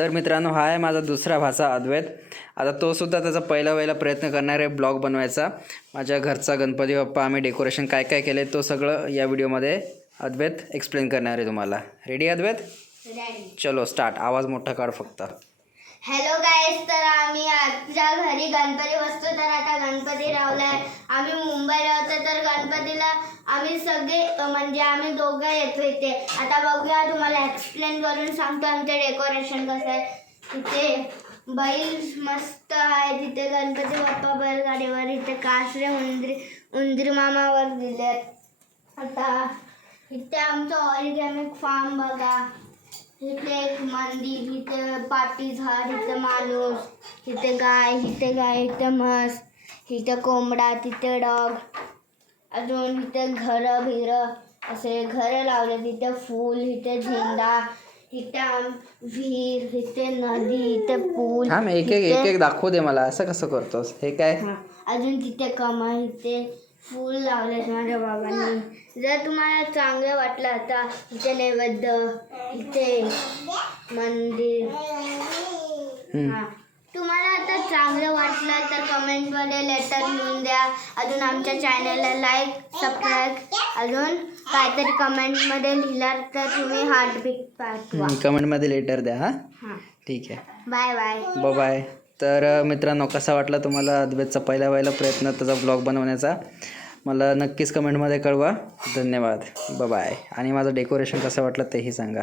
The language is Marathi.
तर मित्रांनो हा आहे माझा दुसरा भाचा अद्वैत. आता तो सुद्धा त्याचा पहिला वेळेला प्रयत्न करणार आहे ब्लॉग बनवायचा. माझ्या घरचा गणपती बाप्पा आम्ही डेकोरेशन काय काय केलं तो सगळं या व्हिडिओमध्ये अद्वैत एक्सप्लेन करणार आहे तुम्हाला. रेडी अद्वैत? चलो स्टार्ट आवाज मोठा काढ फक्त. हॅलो गायस तर आम्ही आजच्या घरी गणपती बसतो तर आता गणपती रावलाय. आम्ही मुंबई राहतो तर गणपतीला आम्ही सगळे म्हणजे आम्ही दोघं येतो इथे. आता बघूया तुम्हाला एक्सप्लेन करून सांगतो आमचं डेकोरेशन कसं आहे. तिथे बैल मस्त आहे. तिथे गणपती बाप्पा बैलगाडीवर इथे कासरे उंदरी उंदरी मामावर दिले आता इथे आमचं ऑरिगॅमिक फार्म बघा. इथे एक मंदिर इथे पाटी झाड इथे माणूस इथे गाय इथे गाय इथे म्हस इथे कोंबडा तिथे डॉग अजून इथे घरं बिरं असे घरं लावले तिथे फूल इथे झेंडा इथे विहीर इथे नदी इथे पूल हा एक एक एक एक दाखवू दे मला. असं कसं करतोस? हे काय. अजून तिथे कमळ इथे फूल लावलेत माझ्या बाबांनी. जर तुम्हाला चांगलं वाटलं आता इथे नैवेद्य इथे मंदिर. हा. तुम्हाला आता चांगलं वाटलं तर कमेंटमध्ये लेटर लिहून द्या. अजून आमच्या चॅनलला लाईक सबस्क्राईब अजून काहीतरी कमेंटमध्ये लिहिलं तर तुम्ही हार्टबीट पाठवा. हम्म, कमेंटमध्ये लेटर द्या हां? हां. ठीक आहे. बाय बाय बाय तर मित्रांनो कसा वाटला तुम्हाला अद्वैतचा पहिला पहिला प्रयत्न त्याचा ब्लॉग बनवण्याचा? मला नक्कीच कमेंटमध्ये कळवा. धन्यवाद. बाय आणि माझं डेकोरेशन कसं वाटलं तेही सांगा.